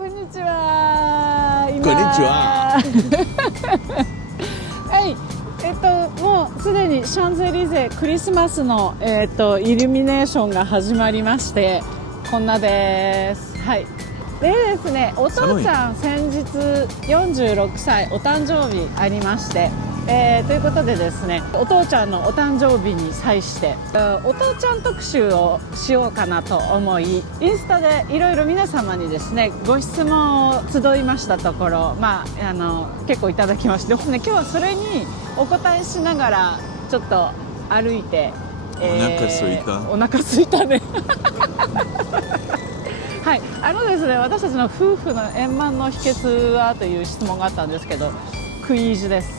こんにちは。こんにちは。はい。もうすでにシャンゼリゼクリスマスのイルミネーションが始まりまして、こんなです。はい。でですね、お父ちゃん先日46歳お誕生日ありまして、ということでですね、お父ちゃんのお誕生日に際してお父ちゃん特集をしようかなと思い、インスタでいろいろ皆様にですねご質問を集いましたところ、結構いただきまして、今日はそれにお答えしながらちょっと歩いて、お腹すいた。お腹すいたねはい、ですね、私たちの夫婦の円満の秘訣はという質問があったんですけど、食い意地です。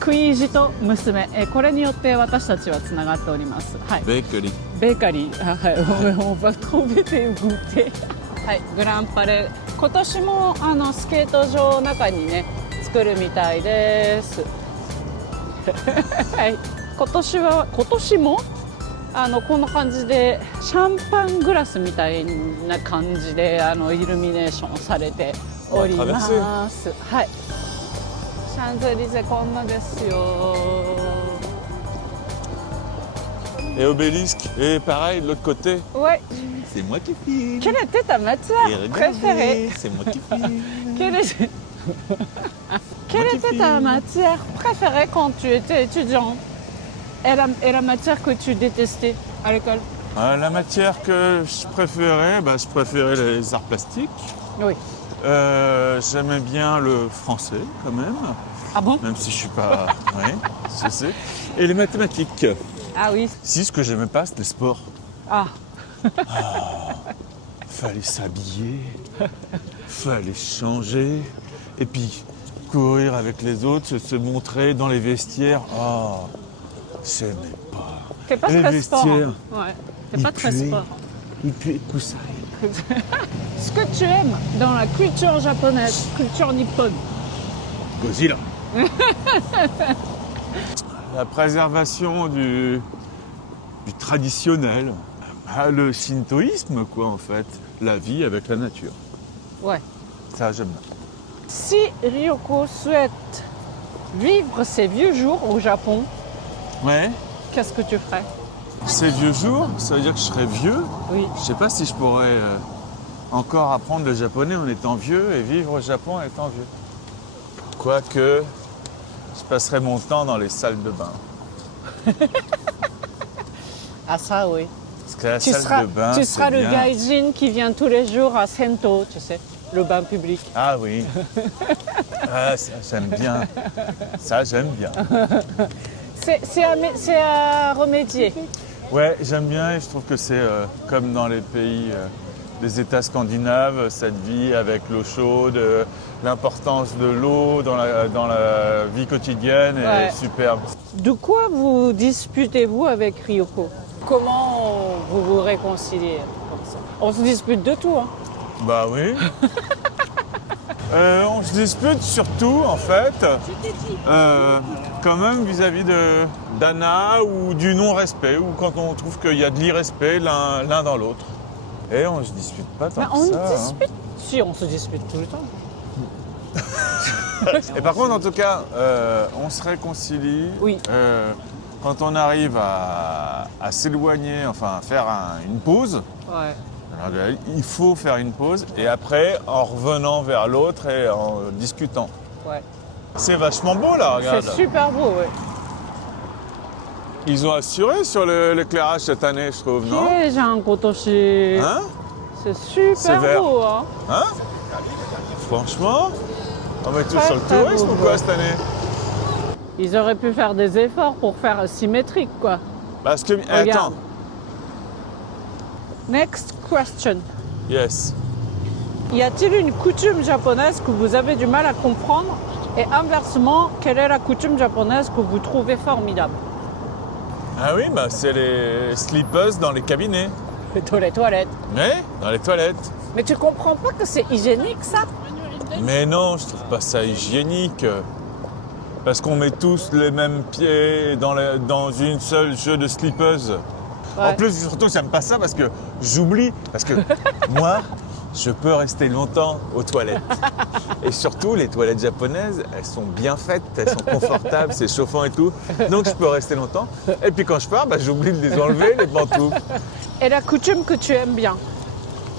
食い意地と娘、これによって私たちはつながっております。はい、ベーカリー。ベーカリー、はい、on va trouver des goûters。はい、グランパレ、今年もスケート場の中にね作るみたいです。はい、今年もこんな感じでシャンパングラスみたいな感じでイルミネーションされております。はい。シャンゼリゼこんなですよ。Et obélisque. Et pareil de l'autre côté. Ouais. C'est moi qui filme. Quelle était ta matière préférée? C'est moi qui filme. Quelle était ta matière préférée quand tu étais étudiant? Et la matière que tu détestais à l'école? La matière que je préférais, je préférais les arts plastiques. Oui. J'aimais bien le français quand même. Ah bon? Même si je suis pas... Oui, je sais. Et les mathématiques. Ah oui. Si, ce que j'aimais pas, c'était le sport. Ah. Fallait s'habiller, fallait changer, et puis courir avec les autres, se montrer dans les vestiaires. Ah, j'aimais pas. T'es pas les très sport. vestiaires, Hein. Ouais. T'es pas très sport. Il puait poussaille. Ce que tu aimes dans la culture japonaise, culture nippone. Godzilla. La préservation du traditionnel. Le shintoïsme, quoi, en fait. La vie avec la nature. Ouais. Ça, j'aime bien. Si Ryoko souhaite vivre ses vieux jours au Japon, Ouais. qu'est-ce que tu ferais? Ces vieux jours, ça veut dire que je serais vieux. Oui. Je sais pas si je pourrais encore apprendre le japonais en étant vieux et vivre au Japon en étant vieux. Quoique, je passerai mon temps dans les salles de bain. Ah ça oui. Parce que la salle de bain, tu c'est seras le bien. gaijin qui vient tous les jours à Sento, tu sais, le bain public. Ah oui. Ah, ça, j'aime bien. Ça, j'aime bien. C'est à remédier. Ouais, j'aime bien et je trouve que c'est comme dans les pays des États scandinaves, cette vie avec l'eau chaude, l'importance de l'eau dans la vie quotidienne est superbe. De quoi vous disputez-vous avec Ryoko? Comment vous vous réconciliez comme ça? On se dispute de tout, hein? Bah oui. On se dispute surtout, en fait, quand même vis-à-vis d'Anna ou du non-respect, ou quand on trouve qu'il y a de l'irrespect l'un dans l'autre. Et on se dispute pas tant que on ça. dispute. Si, on se dispute tout le temps. Et par contre, en tout cas, on se réconcilie Oui. quand on arrive à s'éloigner, enfin à faire une pause. Ouais. Alors, il faut faire une pause et après, en revenant vers l'autre et en discutant. Ouais. C'est vachement beau là, regarde. C'est super beau, ouais. Ils ont assuré sur l'éclairage cette année, je trouve, non? Hein? C'est super vert. beau, hein? Hein? Franchement, on met tout Très, sur le très tourisme beau, ou quoi ouais. cette année? Ils auraient pu faire des efforts pour faire symétrique, quoi. Parce que... Regarde. Attends. Next question. Yes. Y a-t-il une coutume japonaise que vous avez du mal à comprendre? Et inversement, quelle est la coutume japonaise que vous trouvez formidable? Ah oui, c'est les slippers dans les cabinets. Dans les toilettes. Mais dans les toilettes. Mais tu comprends pas que c'est hygiénique, ça? Mais non, je trouve pas ça hygiénique. Parce qu'on met tous les mêmes pieds dans une seule jeu de slippers. Ouais. En plus, surtout, j'aime pas ça parce que j'oublie. Parce que moi, je peux rester longtemps aux toilettes. Et surtout, les toilettes japonaises, elles sont bien faites, elles sont confortables, c'est chauffant et tout. Donc je peux rester longtemps. Et puis quand je pars, j'oublie de les enlever, les pantoufles. Et la coutume que tu aimes bien?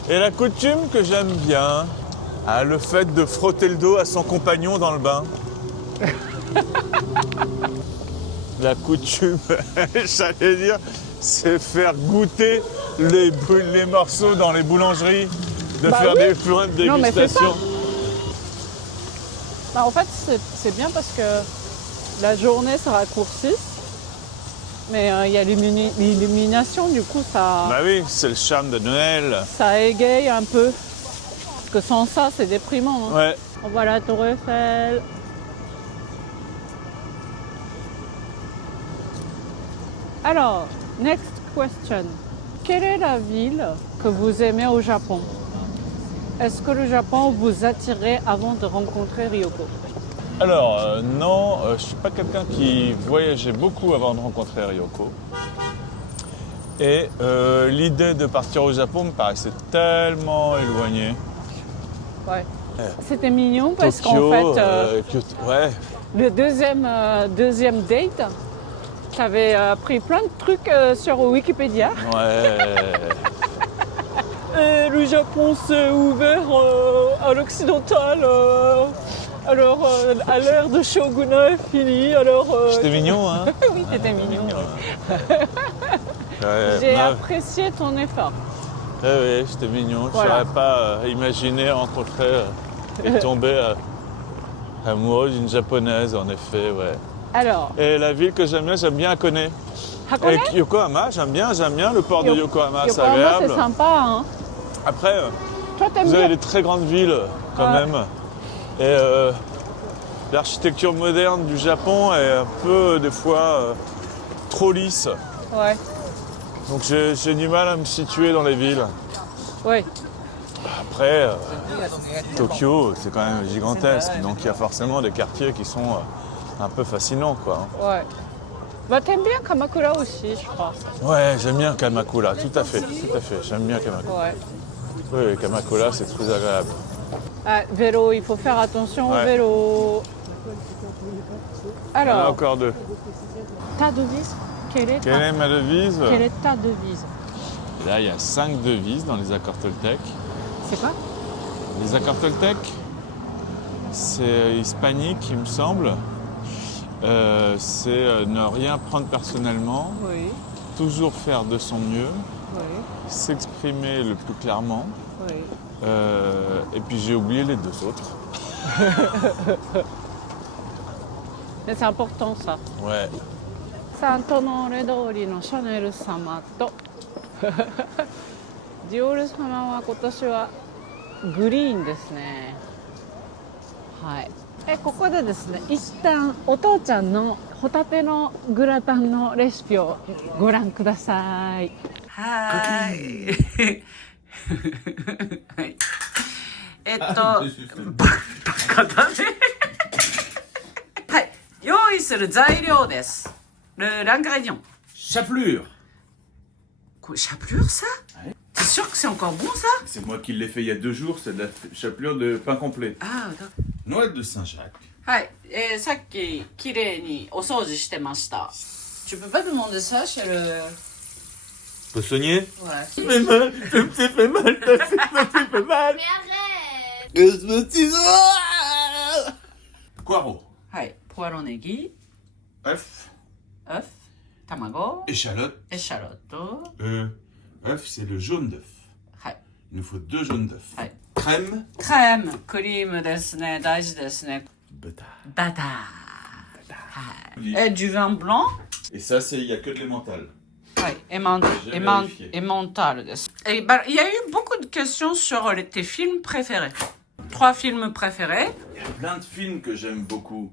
Et la coutume que j'aime bien, le fait de frotter le dos à son compagnon dans le bain. La coutume, j'allais dire, c'est faire goûter les morceaux dans les boulangeries, de faire des fourrés de Non, mais c'est dégustation. En fait, c'est bien parce que la journée se raccourcit, mais il y a l'illumination, du coup, Bah oui, c'est le charme de Noël. ça égaye un peu. Parce que sans ça, c'est déprimant. Hein. Ouais. On voit la Tour Eiffel. Alors, next question. Quelle est la ville que vous aimez au Japon? Est-ce que le Japon vous attirait avant de rencontrer Ryoko? Alors, non, je ne suis pas quelqu'un qui voyageait beaucoup avant de rencontrer Ryoko. Et l'idée de partir au Japon me paraissait tellement éloignée. Ouais. C'était mignon parce Tokyo, qu'en fait, Kyoto, ouais. le deuxième date, tu avais pris plein de trucs sur Wikipédia. Ouais. Et le Japon s'est ouvert à l'occidental. Alors, à l'ère de shogunat est finie. Alors, J'étais mignon, hein. oui, t'étais mignon. Ouais, J'ai ouais. apprécié ton effort. Ouais, j'étais mignon. Voilà. Je n'aurais pas imaginé rencontrer et tomber amoureux d'une japonaise, en effet, ouais. Alors, Et la ville que j'aime bien Hakone. Hakone, Et Yokohama, j'aime bien le port de Yokohama, c'est Yokohama, agréable. c'est sympa. Hein. Après, Toi, t'aimes vous avez bien des très grandes villes quand Ouais. même. Et l'architecture moderne du Japon est un peu, des fois, trop lisse. Ouais. Donc j'ai du mal à me situer dans les villes. Ouais. Après, Tokyo, c'est quand même gigantesque. Donc il y a forcément des quartiers qui sont un peu fascinants, quoi. Ouais. Bah, t'aimes bien Kamakura aussi, je crois. Ouais, j'aime bien Kamakura, tout à fait. J'aime bien Kamakura. Ouais. Oui, Kamakura, c'est très agréable. Ah, vélo, il faut faire attention au Ouais. vélo. Il y en a Alors, encore deux. ta devise? Quelle est Quelle est ma devise? Quelle est ta devise? Là, il y a 5 devises dans les accords Toltec. C'est quoi? Les accords Toltec, c'est hispanique, il me semble. C'est ne rien prendre personnellement, Oui, toujours faire de son mieux, oui, s'exprimer le plus clairement. oui. Et puis j'ai oublié les deux autres. Mais c'est important ça. Ouais. サントノーレ通りのシャネル様とディオール様は今年はグリーンですね。はい。ここでですね、一旦お父ちゃんのホタテのグラタンのレシピをご覧ください。はーい。はい。バカだね。はい。用意する材料です。l'ingrédient. Chapelure. Quoi, chapelure, ça? Ouais. T'es sûr que c'est encore bon, ça? C'est moi qui l'ai fait il y a 2 jours, c'est de la chapelure de pain complet. Ah, d'accord. Noix de Saint-Jacques. はい。さっき、きれいにお掃除してました。Tu peux pas demander ça chez le... Poissonnier? Ouais. Ça fait mal, ça me fait mal, ça me fait mal. Poireau. はい。ポワロネギ、 Œuf. œuf, 卵、 Échalote. エシャロット。 Œuf, c'est le jaune d'œuf. はい。 Il nous faut 2 jaunes d'œuf. はい。 Crème. クレーム、クリームですね。大事ですね。 Butter. バター。はい。Et du vin blanc. Et ça, il n'y a que de l'emmental. はい。J'ai vérifié. エモンタールです。Et ben, il y a eu beaucoup de questions sur tes films préférés. 3 films préférés. Il y a plein de films que j'aime beaucoup.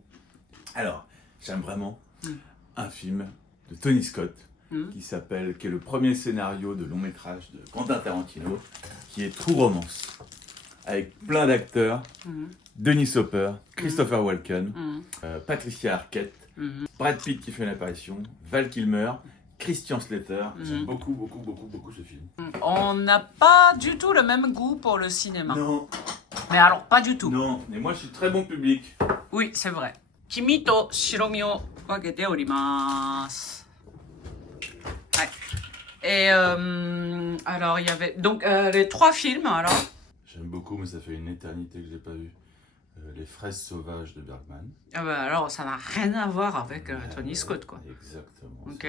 Alors, j'aime vraiment un film de Tony Scott qui est le premier scénario de long métrage de Quentin Tarantino, qui est True Romance, avec plein d'acteurs, Dennis Hopper, Christopher Walken, Patricia Arquette, Brad Pitt qui fait une apparition, Val Kilmer Christian Slater. J'aime beaucoup, beaucoup, beaucoup, beaucoup ce film. On n'a pas du tout le même goût pour le cinéma. Non, Mais alors, pas du tout. non, mais moi je suis très bon public. Oui, c'est vrai. Kimi to shiromi o wakete orimasu. Ouais. Et alors, il y avait donc les 3 films, alors. J'aime beaucoup, mais ça fait une éternité que je l'ai pas vu. Les fraises sauvages de Bergman. Ah bah alors, ça n'a rien à voir avec Tony Scott, quoi. Exactement. Ok.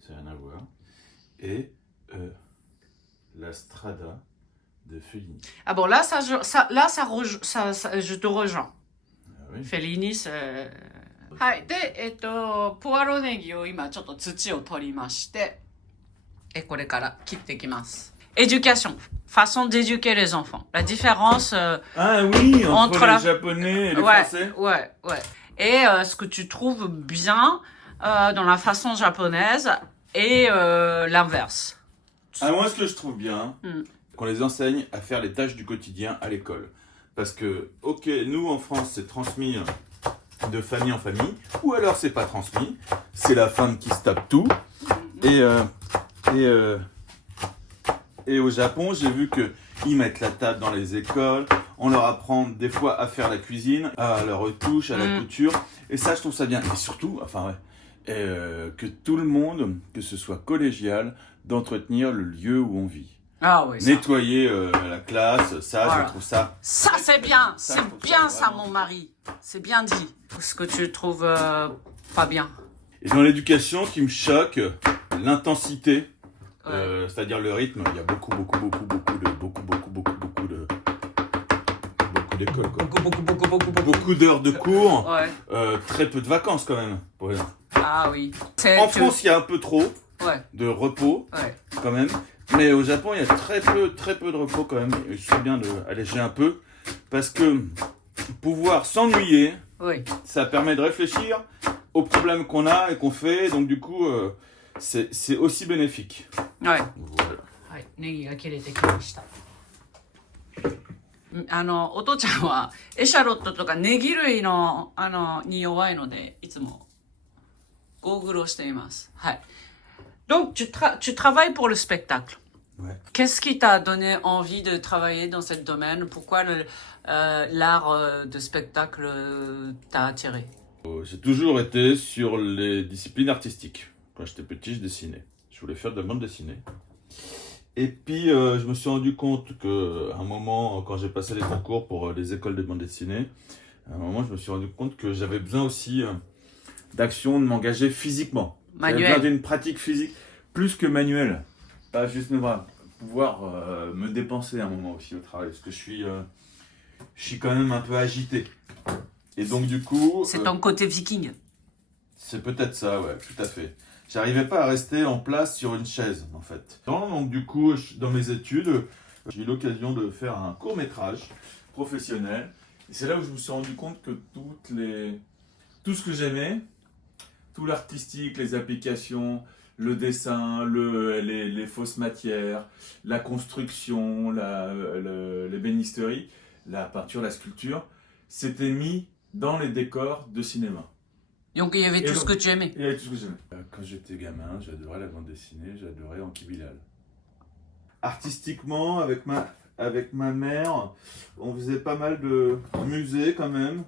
C'est rien à voir. Et La Strada de Fellini. Ah bon, là, je te rejoins. Ah oui. Fellini, c'est... はい。で、ポアロネギを今ちょっと土を取りまして、これから切っていきます。Éducation. Façon d'éduquer les enfants. La différence Ah oui, entre la- les Japonais et les ouais, Français. ouais. Et ce que tu trouves bien dans la façon japonaise et l'inverse. Ah, moi, ce que je trouve bien, Mm. qu'on les enseigne à faire les tâches du quotidien à l'école. Parce que, ok, nous en France, c'est transmis de famille en famille, ou alors c'est pas transmis, c'est la femme qui se tape tout. Et au Japon, j'ai vu qu'ils mettent la table dans les écoles, on leur apprend des fois à faire la cuisine, à la retouche, à la couture, et ça, je trouve ça bien. Et surtout, que tout le monde, que ce soit collégial, d'entretenir le lieu où on vit. Ah oui, ça. Nettoyer la classe, ça, Voilà. je trouve ça. Ça, c'est bien. Ça, C'est je trouve bien ça ça, vraiment mon mari. C'est bien dit. Ce que tu trouves pas bien. Et dans l'éducation, qui me choque, l'intensité, c'est-à-dire le rythme. Il y a beaucoup d'écoles, quoi. Beaucoup d'heures de cours, Ouais. très peu de vacances quand même. Ouais. Ah oui. En France, il y a un peu trop Ouais, de repos ouais. quand même, mais au Japon, il y a très peu de repos quand même. Et c'est bien d'alléger un peu, parce que pouvoir s'ennuyer, Oui. ça permet de réfléchir aux problèmes qu'on a et qu'on fait, donc du coup, c'est aussi bénéfique. Ouais. Voilà. はい、ネギが切れてきました。お父ちゃんはエシャロットとかネギ類のに弱いのでいつもゴーグルをしています。はい。Donc tu travailles pour le spectacle. Ouais. Qu'est-ce qui t'a donné envie de travailler dans ce domaine? Pourquoi l'art de spectacle t'a attiré? J'ai toujours été sur les disciplines artistiques. Quand j'étais petit, je dessinais. Je voulais faire de la bande dessinée. Et puis, je me suis rendu compte qu'à un moment, quand j'ai passé les concours pour les écoles de bande dessinée, à un moment, je me suis rendu compte que j'avais besoin aussi d'action, de m'engager physiquement. J'avais Manuel. besoin d'une pratique physique plus que manuelle. Pas juste mes bras. Pouvoir me dépenser un moment aussi au travail. Parce que je suis quand même un peu agité. Et donc, du coup... C'est ton côté viking. C'est peut-être ça, ouais, tout à fait. J'arrivais pas à rester en place sur une chaise, en fait. Donc du coup, dans mes études, j'ai eu l'occasion de faire un court-métrage professionnel. Et c'est là où je me suis rendu compte que tout ce que j'aimais, tout l'artistique, les applications, le dessin, les fausses matières, la construction, l'ébénisterie, la peinture, la sculpture, c'était mis dans les décors de cinéma. Donc il y avait tout ce que tu aimais. Il y avait tout ce que j'aimais. Quand j'étais gamin, j'adorais la bande dessinée, j'adorais Anki Bilal. Artistiquement, avec ma mère, on faisait pas mal de musées quand même,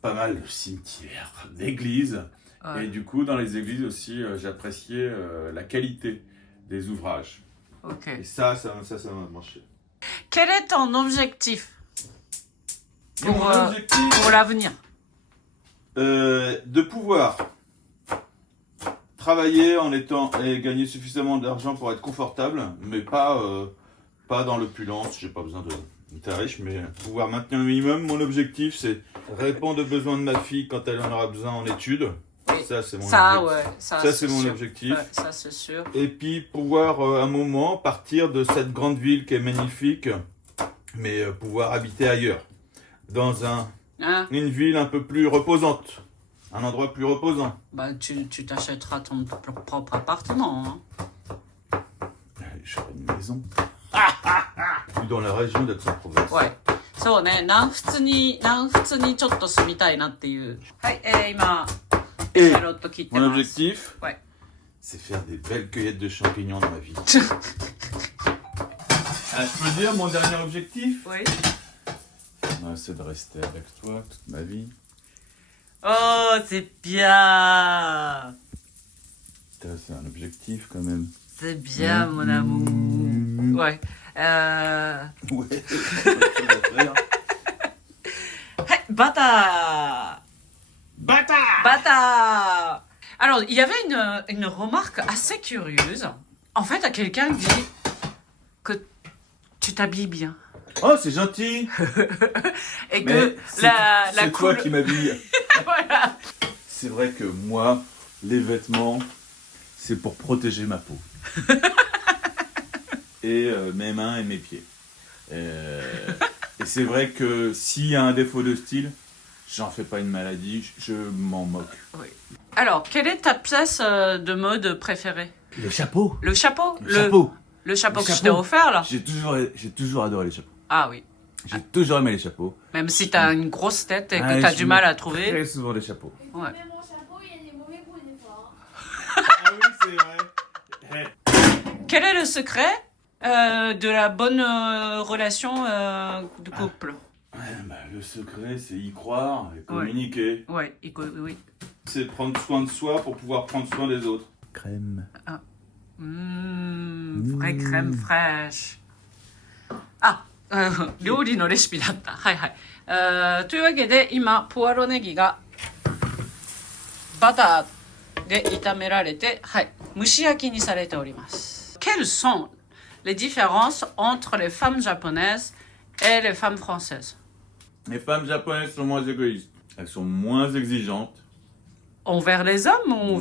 pas mal de cimetières, d'églises. Ouais. Et du coup, dans les églises aussi, j'appréciais la qualité des ouvrages. Ok. Et ça m'a branché. Quel est ton objectif Et mon objectif, pour l'avenir? de pouvoir travailler et gagner suffisamment d'argent pour être confortable, mais pas dans l'opulence. J'ai pas besoin d'être riche, mais pouvoir maintenir un minimum. Mon objectif, c'est répondre aux besoins de ma fille quand elle en aura besoin en études. Oui. Ça, c'est mon Ça, objectif. ouais. Ça, c'est mon sûr. objectif. Ouais, ça, c'est sûr. Et puis pouvoir un moment partir de cette grande ville qui est magnifique, mais pouvoir habiter ailleurs, dans Hein? une ville un peu plus reposante, un endroit plus reposant. Bah, tu t'achèteras ton propre appartement. Hein? J'aurais une maison. Dans la région d'Aix-en-Provence. Ouais. そうね、南仏にちょっと住みたいなっていう。はい、今、Et シャロット切って mon ます。 objectif, Ouais. c'est faire des belles cueillettes de champignons dans ma vie. Ah, je peux dire mon dernier objectif? Oui. C'est de rester avec toi toute ma vie. Oh, c'est bien. Putain, c'est un objectif quand même. C'est bien, mon amour. Ouais. Ouais, c'est pas faire. Hey, bâtard. Bâtard! Bâtard. Alors, il y avait une remarque assez curieuse. En fait, à quelqu'un dit que tu t'habilles bien. Oh, c'est gentil! Et Mais que c'est la toi couleur... qui m'habille. Voilà. C'est vrai que moi, les vêtements, c'est pour protéger ma peau. Et mes mains et mes pieds. Et c'est vrai que s'il y a un défaut de style, j'en fais pas une maladie, je m'en moque. Oui. Alors, quelle est ta pièce de mode préférée? Le chapeau! Le chapeau? Le chapeau! Le chapeau Le que je chapeau. t'ai offert, là? J'ai toujours adoré les chapeaux. Ah oui. J'ai toujours aimé les chapeaux. Même si t'as une grosse tête et que Ah, t'as je du mal mets à trouver. Très souvent des chapeaux. Ouais. Mais mon chapeau, il y a des mauvais goûts des fois. Ah oui, c'est vrai. Quel est le secret de la bonne relation de couple? Le secret, c'est y croire et communiquer. Ouais, oui. C'est prendre soin de soi pour pouvoir prendre soin des autres. Crème. Vraie crème fraîche. Ah, 料理のレシピだった。はいはい。というわけで、今、ポワロネギがバターで炒められて、はい、蒸し焼きにされております。Quelles sont les différences entre les femmes japonaises et les femmes françaises? Les femmes japonaises sont moins égoïstes. Elles sont moins exigeantes Envers les hommes ou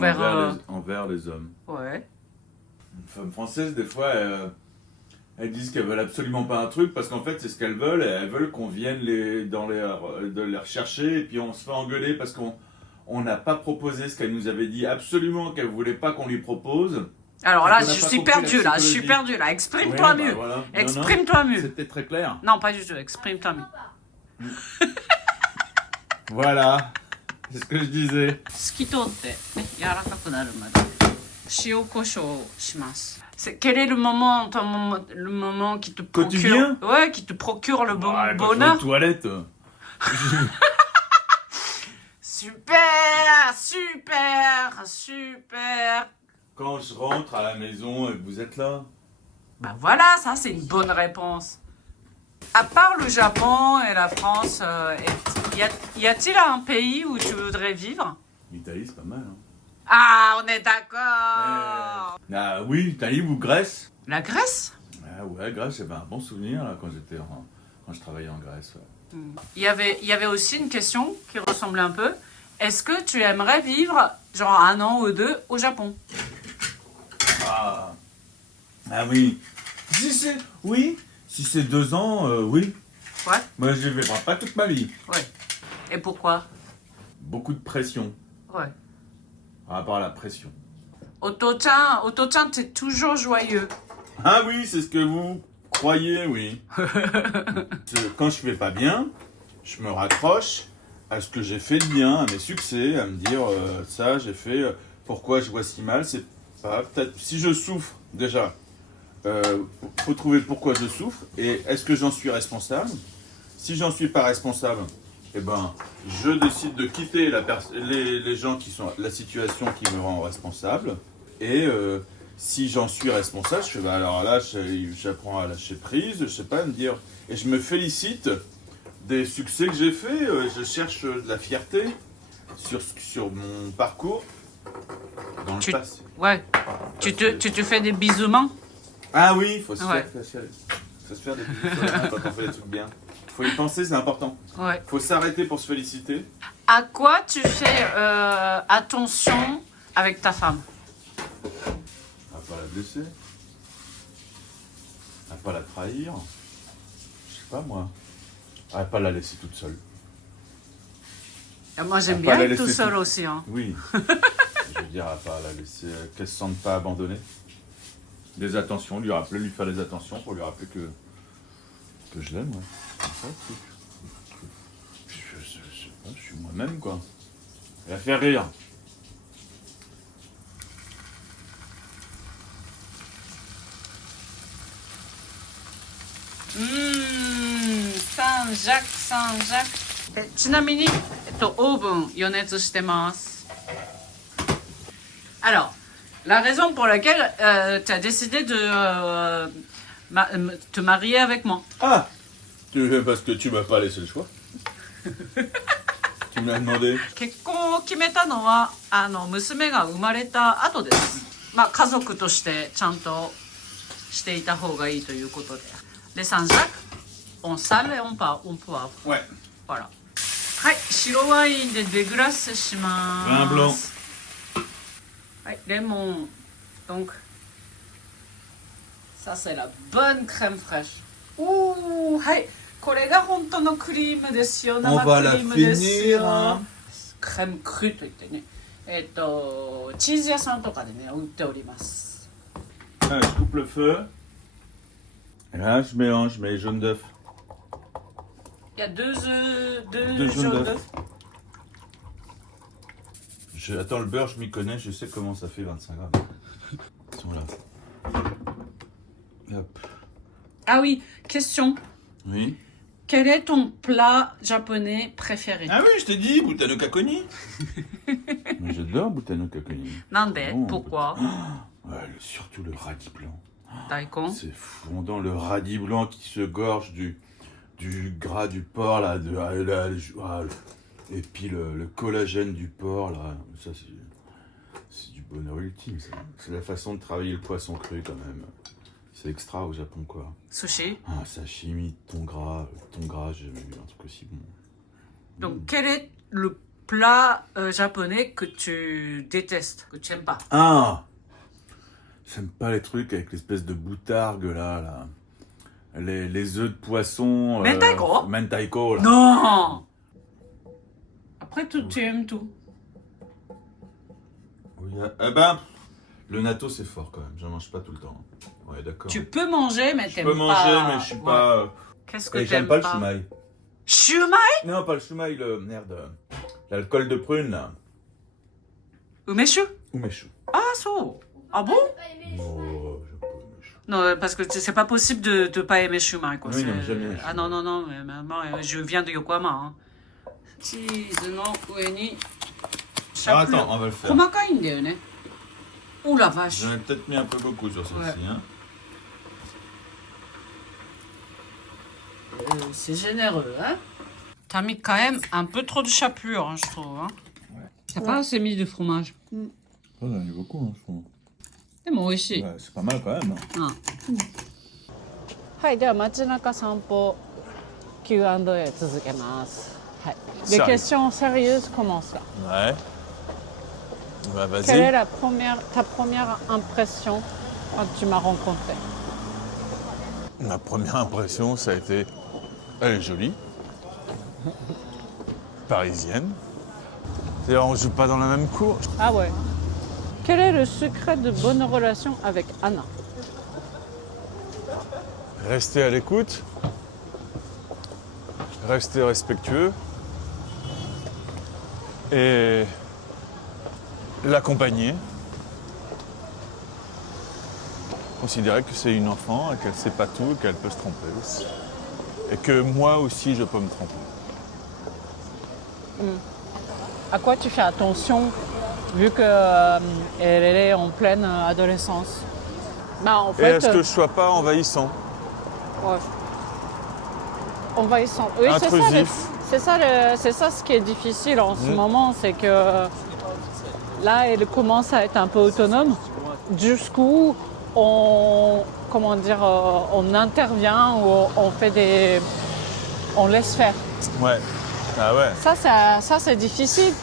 envers les hommes. Ouais. Les femmes françaises, des fois, elles disent qu'elles veulent absolument pas un truc parce qu'en fait, c'est ce qu'elles veulent. Et elles veulent qu'on vienne de les rechercher et puis on se fait engueuler parce qu'on n'a pas proposé ce qu'elle nous avait dit absolument qu'elle voulait pas qu'on lui propose. Alors là, On n'a je pas suis compris perdu, la là. Je suis psychologie. perdu, là. Exprime-toi mieux. Voilà. Non, Exprime-toi non, mieux. c'était très clair. Non, pas du tout. Exprime-toi mieux. Voilà. C'est ce que je disais. 透き通って、ね、柔らかくなるまで塩コショウをします。Quel est le moment qui te procure, Quotidien? Ouais, qui te procure le Quand je vais bonheur? aux toilettes. Super. Quand je rentre à la maison et que vous êtes là. Bah voilà, ça c'est une bonne réponse. À part le Japon et la France, y a-t-il un pays où tu voudrais vivre? L'Italie, c'est pas mal. Hein. Ah, on est d'accord. Ah oui, Italie ou Grèce. La Grèce? Ah ouais, Grèce, j'avais un bon souvenir là, quand je travaillais en Grèce. Ouais. Il y avait aussi une question qui ressemblait un peu. Est-ce que tu aimerais vivre genre 1 an ou 2 au Japon? Ah oui. Si c'est 2 ans, oui. Ouais. Moi, je ne vivrai pas toute ma vie. Ouais. Et pourquoi? Beaucoup de pression. Ouais. Par rapport à la pression. Oto-chan, t'es toujours joyeux. Ah oui, c'est ce que vous croyez, oui. Quand je fais pas bien, je me raccroche à ce que j'ai fait de bien, à mes succès, à me dire ça, j'ai fait, pourquoi je vois si mal, c'est pas... Peut-être, si je souffre, déjà, faut trouver pourquoi je souffre et est-ce que j'en suis responsable. Si j'en suis pas responsable, eh ben, je décide de quitter les gens qui sont la situation qui me rend responsable et si j'en suis responsable, je fais bah alors là j'apprends à lâcher prise, je sais pas, me dire et je me félicite des succès que j'ai fait, je cherche de la fierté sur mon parcours dans le passé. Ouais. Tu te fais des bisouements? Ah oui, il faut se Ouais. faire des bisous quand on fait des trucs bien. Faut y penser, c'est important. Ouais. Faut s'arrêter pour se féliciter. À quoi tu fais attention avec ta femme? À pas la blesser. À pas la trahir. Je sais pas moi. À pas la laisser toute seule. Et moi j'aime À bien pas la être tout laisser seul toute- aussi. Hein. Oui. Je veux dire, à pas la laisser, qu'elle se sente pas abandonnée. Des attentions, lui rappeler, lui faire des attentions pour lui rappeler que je l'aime, ouais. Comme ça, je sais pas, je suis moi-même, quoi. Et la faire rire. サンジャク、サンジャク。ちなみに、オーブン予熱してます。Alors, la raison pour laquelle tu as décidé de te marier avec moi. Ah, parce que tu m'as pas laissé le choix. Tu m'as demandé. 結婚を決めたのは娘が生まれた後です。まあ家族としてちゃんとしていた方がいいということで。で、サンジャク、on sale et on poivre. Ouais. Voilà. はい、白ワインでデグラッセします。 Vin blanc. はい、レモン。Donc, ça c'est la bonne crème fraîche. おー、はい。これが本当のクリームですよ。生クリームですよ。クレームクルといってね。チーズ屋さんとかでね、売っております。Ah, je coupe le feu. Et là, je mélange, je mets les jaunes d'œufs. Il y a deux Deux jaunes jaunes d'œufs. Attends, le beurre, je m'y connais, je sais comment ça fait 25 grammes. Ils sont là. Hop. Ah oui, question. Oui. Quel est ton plat japonais préféré? Ah oui, je t'ai dit, Butano Kakoni. Mais j'adore Butano Kakoni. Nande? Bon. Pourquoi? Ouais, surtout le radis blanc. Daikon? C'est fondant, le radis blanc qui se gorge du gras du porc, là, et puis le collagène du porc, là, ça c'est du bonheur ultime, ça. C'est la façon de travailler le poisson cru, quand même. C'est extra au Japon, quoi. Sushi? Ah, sashimi, thon gras, j'ai jamais vu un truc aussi bon. Donc, quel est le plat japonais que tu détestes, que tu n'aimes pas? Ah! J'aime pas les trucs avec l'espèce de boutargue, là. Les œufs de poisson. Mentaiko? Mentaiko, là. Non! Après tout, tu aimes tout. Oui, eh ben, le natto, c'est fort, quand même. J'en mange pas tout le temps. Ouais, d'accord. Tu peux manger, mais Je t'aimes peux pas. manger, mais je suis pas... Qu'est-ce que Et t'aimes j'aime pas le shumai. Shumai? Non, pas le shumai, l'alcool de prune, là. Umeshu? Umeshu. Ah, so. Ah bon? Oh, j'aime pas umeshu. Non, parce que c'est pas possible de ne pas aimer shumai, quoi. Oui, non, C'est- j'aime bien le Ah non, non, non, mais moi, je viens de Yokohama. Hein. Cheese no ue ni Ah, attends, on va le faire. 細かいんだよね。Oh la vache. J'en ai peut-être mis un peu beaucoup sur celle-ci, Ouais. hein. C'est généreux, hein? T'as mis quand même un peu trop de chapelure, hein, je trouve. Hein. T'as pas assez mis de fromage. Oh, j'en ai beaucoup, hein, je trouve. でも美味しい。 Ouais, c'est pas mal, quand même. はい、では街中散歩 Q&A 続けます。はい。Les Sérieux. questions sérieuses commencent là. Ouais. Bah, Quelle est vas-y. ta première impression quand tu m'as rencontré? Ma première impression, ça a été... Elle est jolie. Parisienne. D'ailleurs, on joue pas dans la même cour. Ah ouais. Quel est le secret de bonne relation avec Anna? Rester à l'écoute. Rester respectueux. Et l'accompagner. Considérer que c'est une enfant et qu'elle sait pas tout et qu'elle peut se tromper aussi. Et que moi aussi, je peux me tromper. À quoi tu fais attention vu que elle est en pleine adolescence? Bah en Et fait, à ce que je sois pas envahissant. ouais. Envahissant. Oui, c'est ça, Intrusif. c'est ça ce qui est difficile en ce moment, c'est que là, elle commence à être un peu autonome. Jusqu'où on intervient ou on laisse faire. Ouais. Ah ouais. Ça c'est difficile.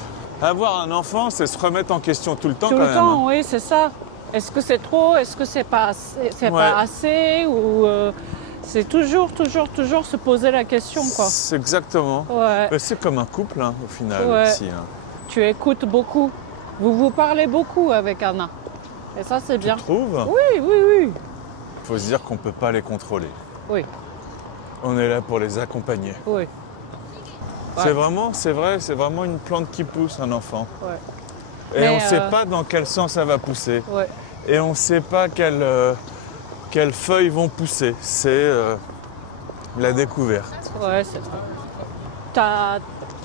Avoir un enfant, c'est se remettre en question tout le temps Tout quand le même. temps, oui, c'est ça. Est-ce que c'est trop? Est-ce que c'est pas assez? C'est Ouais. pas assez? Ou c'est toujours se poser la question, quoi. C'est exactement. Ouais. Mais c'est comme un couple, hein, au final Ouais. aussi. Hein. Tu écoutes beaucoup. Vous parlez beaucoup avec Anna. Et ça, c'est bien. Tu trouves? Oui, oui, oui. Faut se dire qu'on peut pas les contrôler. Oui, On est là pour les accompagner. oui. C'est vraiment une plante qui pousse, un enfant. Ouais. Et Mais, on ne sait pas dans quel sens elle va pousser. Ouais. Et on ne sait pas quelles feuilles vont pousser. La découverte. Ouais, c'est ça. Tu as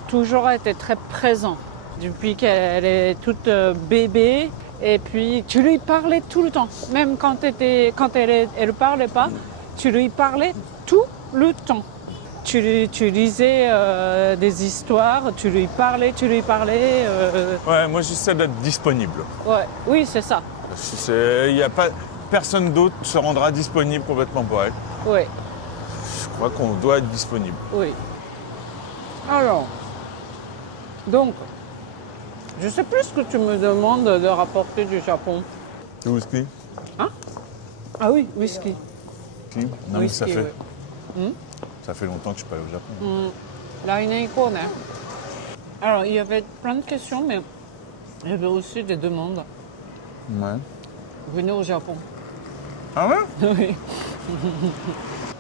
toujours été très présent depuis qu'elle est toute bébé. Et puis, tu lui parlais tout le temps. Même quand elle ne parlait pas, tu lui parlais tout le temps. Tu lisais des histoires, tu lui parlais. Ouais, moi j'essaie d'être disponible. Ouais, oui, c'est ça. Il y a pas, personne d'autre se rendra disponible complètement pour elle. Oui, Je crois qu'on doit être disponible. oui. Alors, donc, je sais plus ce que tu me demandes de rapporter du Japon. Le whisky? Ah oui, whisky. Non, mais Whisky, ça fait longtemps que je suis pas allé au Japon. Là, il est Alors, il y avait plein de questions, mais il y avait aussi des demandes. Ouais. Venez au Japon. Ah ouais? Oui.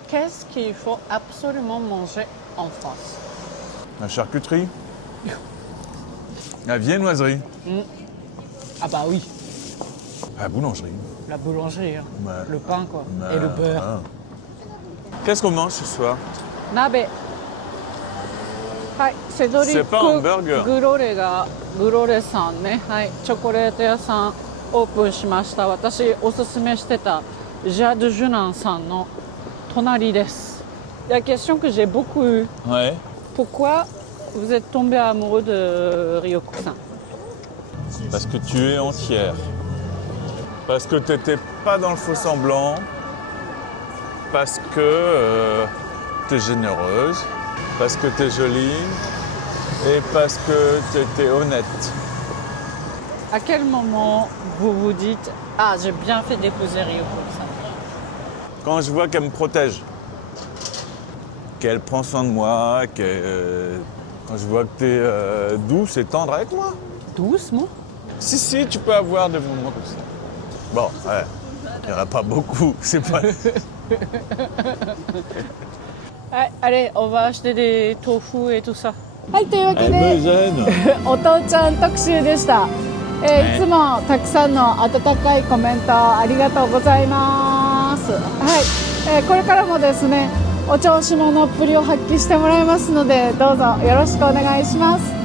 Qu'est-ce qu'il faut absolument manger en France? La charcuterie? La viennoiserie? Ah bah oui, La boulangerie? la boulangerie, hein. Ouais. Le pain quoi, et le beurre. Ah. Qu'est-ce qu'on mange ce soir? Nabe. Hai, Sedori C'est pas hamburger. グロレさんね。はい、チョコレート屋さんオープンしました。私おすすめしてたジャドゥジュナンさんの隣です。La question que j'ai beaucoup eue. Ouais. Pourquoi vous êtes tombé amoureux de Ryoku-san? Parce que tu es entière. Parce que tu n'étais pas dans le faux semblant. Parce que tu es généreuse. Parce que tu es jolie. Et parce que tu étais honnête. À quel moment vous vous dites « Ah, j'ai bien fait d'épouser Ryoku-san » Quand je vois qu'elle me protège, qu'elle prend soin de moi, quand je vois que tu es douce et tendre avec moi. Doucement. Si, tu peux avoir des moments comme ça. Bon, ouais, il n'y en a pas beaucoup, c'est pas... Ouais, allez, on va acheter des tofu et tout ça. はい、というわけ Elle で me gêne. お父ちゃん特集でした、いつもたくさんの温かいコメントありがとうございます。はい、これからもですねお調子者っぷりを発揮してもらいますのでどうぞよろしくお願いします。